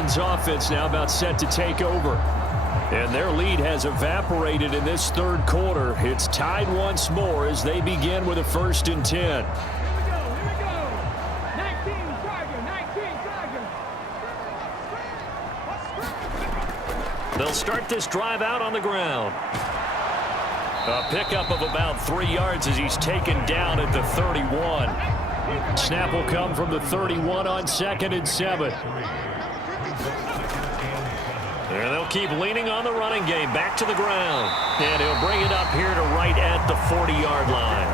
Orleans offense now about set to take over. And their lead has evaporated in this third quarter. It's tied once more as they begin with a 1st and 10. They'll start this drive out on the ground. A pickup of about 3 yards as he's taken down at the 31. Snap will come from the 31 on 2nd and 7. And they'll keep leaning on the running game. Back to the ground. And he'll bring it up here to right at the 40-yard line.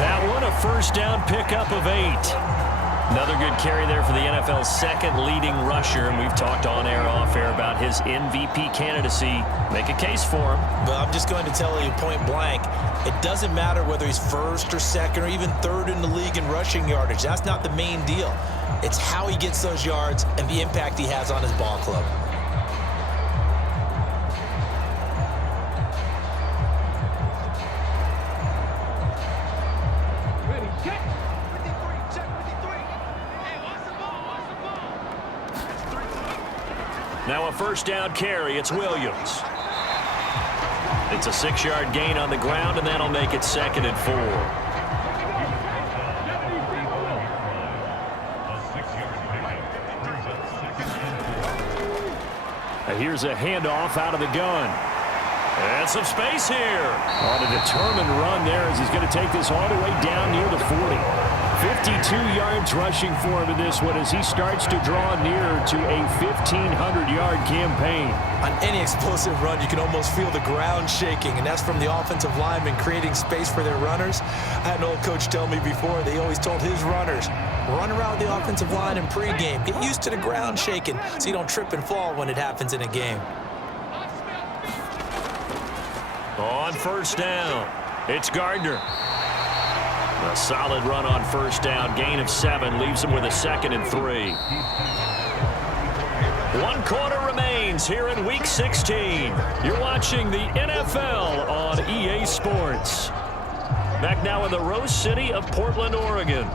That one a 1st down pickup of 8. Another good carry there for the NFL's 2nd leading rusher. And we've talked on air, off air about his MVP candidacy. Make a case for him. Well, I'm just going to tell you point blank. It doesn't matter whether he's 1st or 2nd or even 3rd in the league in rushing yardage. That's not the main deal. It's how he gets those yards and the impact he has on his ball club. Now a 1st down carry. It's Williams. It's a 6-yard gain on the ground, and that'll make it 2nd and 4. Here's a handoff out of the gun. And some space here. On a determined run there as he's going to take this all the way down near the 40. 52 yards rushing for him in this one as he starts to draw nearer to a 1,500-yard campaign. On any explosive run, you can almost feel the ground shaking, and that's from the offensive linemen creating space for their runners. I had an old coach tell me before, they always told his runners, run around the offensive line in pregame. Get used to the ground shaking so you don't trip and fall when it happens in a game. On 1st down, it's Gardner. A solid run on 1st down. Gain of 7 leaves him with a 2nd and 3. 1 quarter remains here in Week 16. You're watching the NFL on EA Sports. Back now in the Rose City of Portland, Oregon.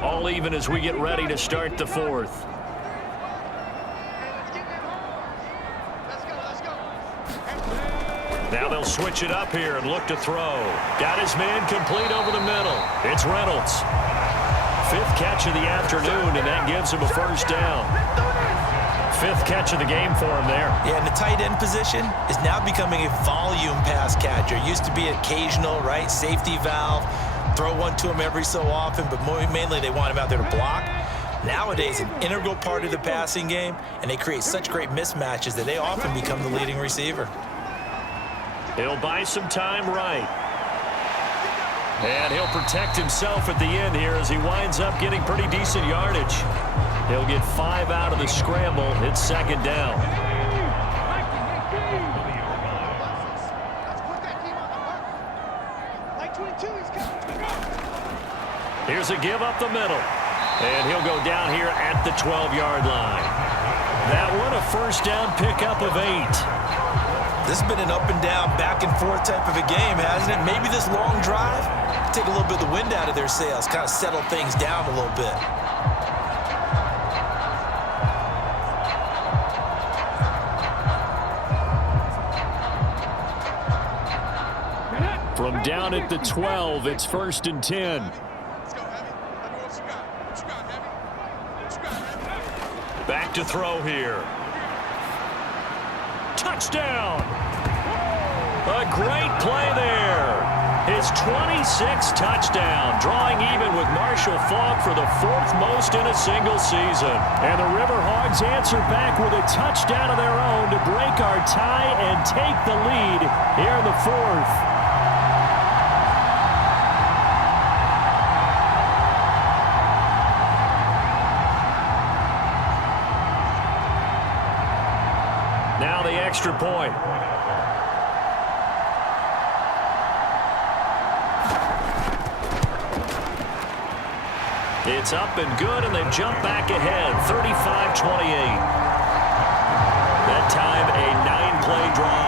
All even as we get ready to start the 4th. Now they'll switch it up here and look to throw. Got his man complete over the middle. It's Reynolds. 5th catch of the afternoon, and that gives him a 1st down. 5th catch of the game for him there. Yeah, and the tight end position is now becoming a volume pass catcher. Used to be occasional, right? Safety valve. Throw one to him every so often, but mainly they want him out there to block. Nowadays, an integral part of the passing game, and they create such great mismatches that they often become the leading receiver. He'll buy some time right. And he'll protect himself at the end here as he winds up getting pretty decent yardage. He'll get 5 out of the scramble. It's 2nd down. Here's a give up the middle. And he'll go down here at the 12-yard line. That one a 1st down pickup of 8. This has been an up and down, back and forth type of a game, hasn't it? Maybe this long drive, take a little bit of the wind out of their sails, kind of settle things down a little bit. From down at the 12, it's 1st and 10. Back to throw here. Touchdown! A great play there. His 26th touchdown, drawing even with Marshall Faulk for the 4th most in a single season. And the River Hogs answer back with a touchdown of their own to break our tie and take the lead here in the 4th. Now the extra point. It's up and good, and they've jumped back ahead, 35-28. That time, a 9-play drive.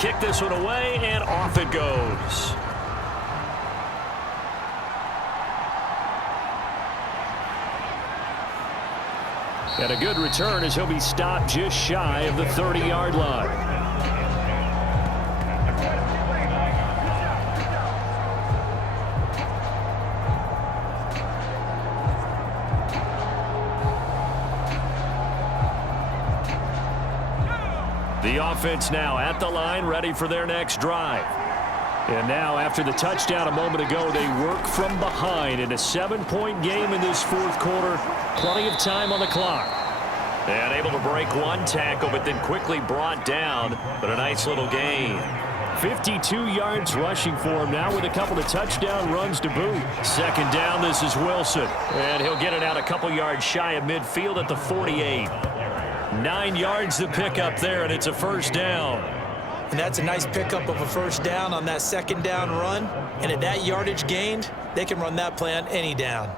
kick this one away, and off it goes. And a good return as he'll be stopped just shy of the 30-yard line. The offense now at the line, ready for their next drive. And now, after the touchdown a moment ago, they work from behind in a 7-point game in this fourth quarter. Plenty of time on the clock. And able to break one tackle, but then quickly brought down. But a nice little gain. 52 yards rushing for him now with a couple of touchdown runs to boot. Second down, this is Wilson. And he'll get it out a couple yards shy of midfield at the 48. 9 yards to pick up there, and it's a first down. And that's a nice pickup of a first down on that second down run. And at that yardage gained, they can run that play on any down.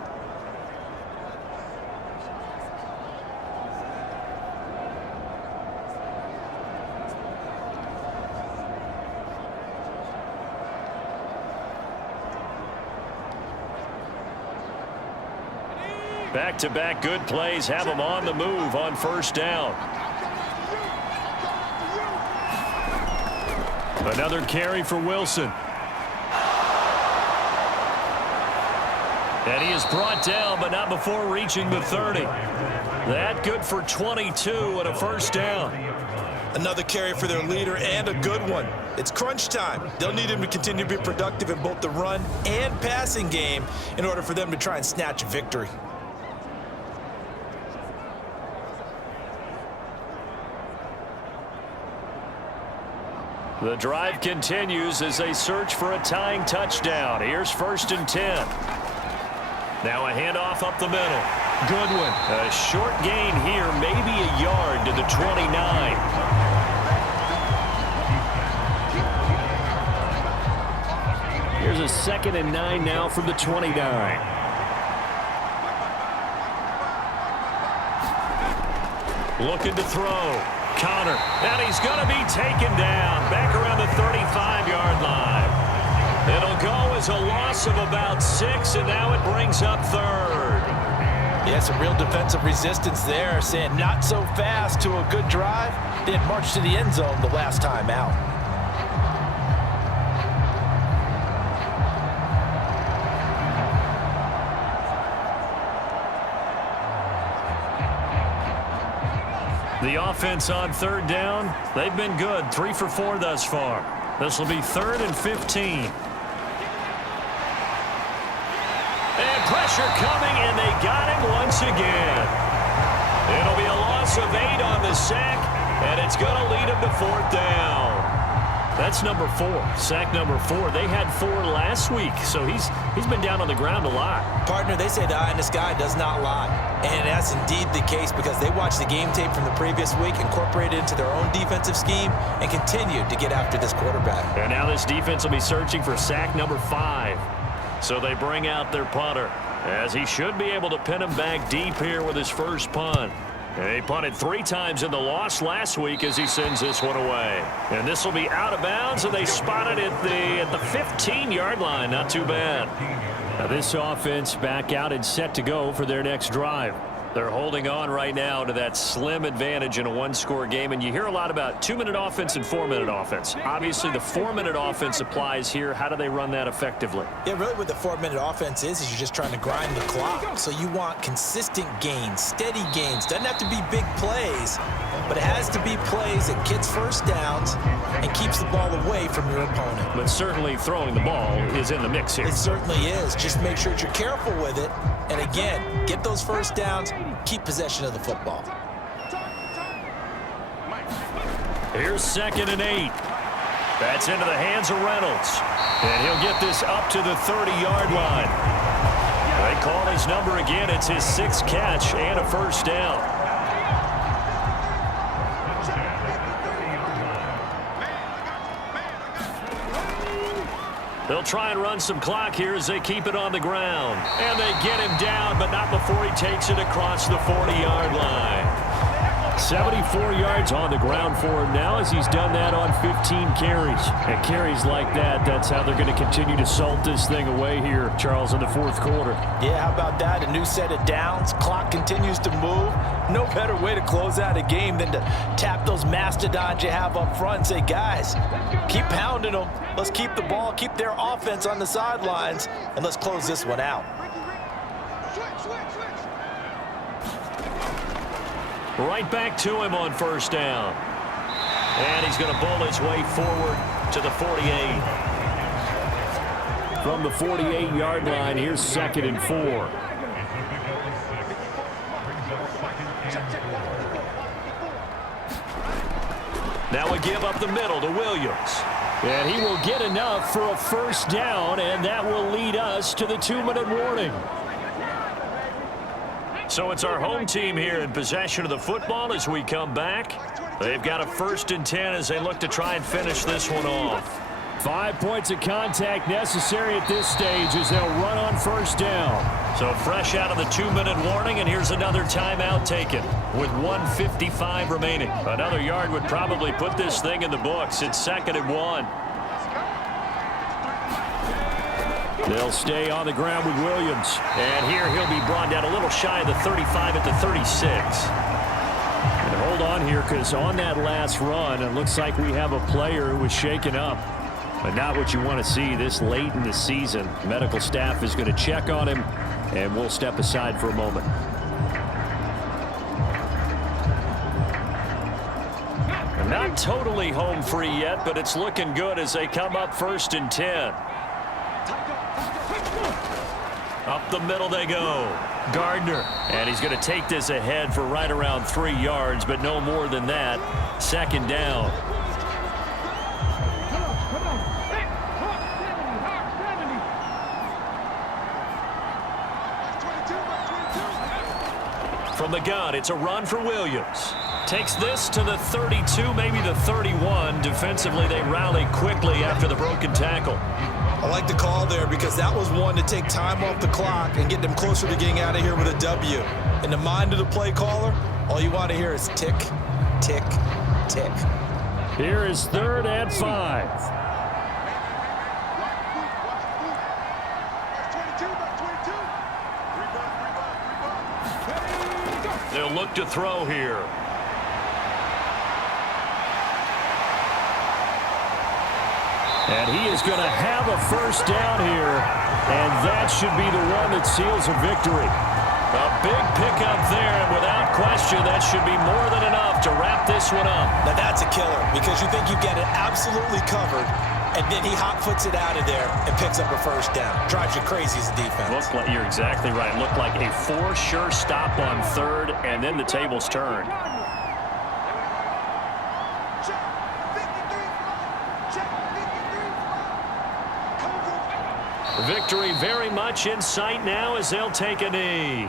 Back-to-back good plays have them on the move on first down. Another carry for Wilson. And he is brought down, but not before reaching the 30. That good for 22 and a first down. Another carry for their leader, and a good one. It's crunch time. They'll need him to continue to be productive in both the run and passing game in order for them to try and snatch a victory. The drive continues as they search for a tying touchdown. Here's 1st and 10. Now a handoff up the middle. Goodwin. A short gain here, maybe a yard to the 29. Here's a 2nd and 9 now from the 29. Looking to throw. Connor, and he's going to be taken down back around the 35-yard line. It'll go as a loss of about 6, and now it brings up 3rd. Yeah, some real defensive resistance there, saying not so fast to a good drive. They had marched to the end zone the last time out. The offense on 3rd down, they've been good. 3 for 4 thus far. This will be 3rd and 15. And pressure coming, and they got him once again. It'll be a loss of 8 on the sack, and it's going to lead him to 4th down. That's number 4, sack number 4. They had 4 last week, so he's been down on the ground a lot. Partner, they say the eye in the sky does not lie. And that's indeed the case because they watched the game tape from the previous week, incorporated it into their own defensive scheme, and continued to get after this quarterback. And now this defense will be searching for sack number 5. So they bring out their punter, as he should be able to pin him back deep here with his first punt. And he punted 3 times in the loss last week as he sends this one away. And this will be out of bounds, and they spot it at the 15-yard line. Not too bad. Now this offense back out and set to go for their next drive. They're holding on right now to that slim advantage in a one-score game. And you hear a lot about 2-minute offense and 4-minute offense. Obviously, the 4-minute offense applies here. How do they run that effectively? Yeah, really what the 4-minute offense is you're just trying to grind the clock. So you want consistent gains, steady gains. Doesn't have to be big plays, but it has to be plays that gets first downs and keeps the ball away from your opponent. But certainly throwing the ball is in the mix here. It certainly is. Just make sure that you're careful with it. And again, get those first downs, keep possession of the football. Here's 2nd and 8. That's into the hands of Reynolds. And he'll get this up to the 30-yard line. They call his number again. It's his 6th catch and a first down. They'll try and run some clock here as they keep it on the ground. And they get him down, but not before he takes it across the 40-yard line. 74 yards on the ground for him now as he's done that on 15 carries. And carries like that, that's how they're going to continue to salt this thing away here, Charles, in the fourth quarter. Yeah, how about that? A new set of downs. Clock continues to move. No better way to close out a game than to tap those mastodons you have up front and say, guys, keep pounding them. Let's keep the ball, keep their offense on the sidelines, and let's close this one out. Right back to him on first down. And he's going to bowl his way forward to the 48. From the 48-yard line, here's 2nd and 4. Now we give up the middle to Williams. And he will get enough for a first down, and that will lead us to the 2-minute warning. So it's our home team here in possession of the football as we come back. They've got a 1st and 10 as they look to try and finish this one off. 5 points of contact necessary at this stage as they'll run on first down. So fresh out of the 2-minute warning, and here's another timeout taken with 1:55 remaining. Another yard would probably put this thing in the books. It's 2nd and 1. They'll stay on the ground with Williams. And here he'll be brought down a little shy of the 35 at the 36. And hold on here, because on that last run, it looks like we have a player who was shaken up. But not what you want to see this late in the season. Medical staff is going to check on him, and we'll step aside for a moment. Not totally home free yet, but it's looking good as they come up 1st and 10. Up the middle they go. Gardner. And he's going to take this ahead for right around 3 yards, but no more than that. 2nd down. From the gun, it's a run for Williams. Takes this to the 32, maybe the 31. Defensively, they rally quickly after the broken tackle. I like the call there because that was one to take time off the clock and get them closer to getting out of here with a W. In the mind of the play caller, all you want to hear is tick, tick, tick. Here is 3rd and 5. They'll look to throw here. And he is going to have a first down here, and that should be the one that seals a victory. A big pickup there, and without question, that should be more than enough to wrap this one up. Now that's a killer because you think you've got it absolutely covered, and then he hot-foots it out of there and picks up a first down. Drives you crazy as a defense. You're exactly right. Looked like a for-sure stop on 3rd, and then the tables turned. Victory very much in sight now as they'll take a knee.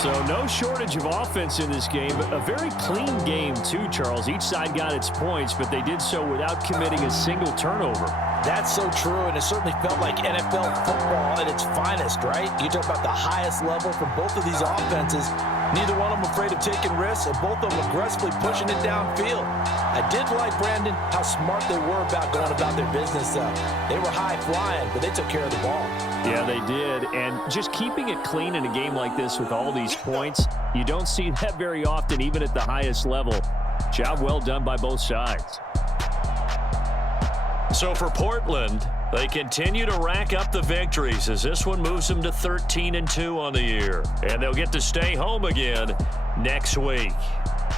So no shortage of offense in this game. A very clean game too, Charles. Each side got its points, but they did so without committing a single turnover. That's so true, and it certainly felt like NFL football at its finest, right? You talk about the highest level from both of these offenses. Neither one of them afraid of taking risks, and both of them aggressively pushing it downfield. I did like, Brandon, how smart they were about going about their business. They were high-flying, but they took care of the ball. Yeah, they did, and just keeping it clean in a game like this with all these points, you don't see that very often, even at the highest level. Job well done by both sides. So for Portland, they continue to rack up the victories as this one moves them to 13 and 2 on the year. And they'll get to stay home again next week.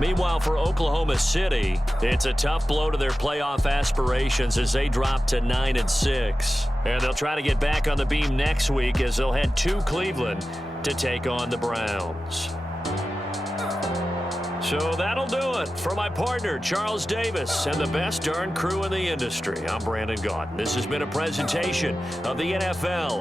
Meanwhile, for Oklahoma City, it's a tough blow to their playoff aspirations as they drop to 9 and 6. And they'll try to get back on the beam next week as they'll head to Cleveland to take on the Browns. So that'll do it for my partner, Charles Davis, and the best darn crew in the industry. I'm Brandon Gaudin. This has been a presentation of the NFL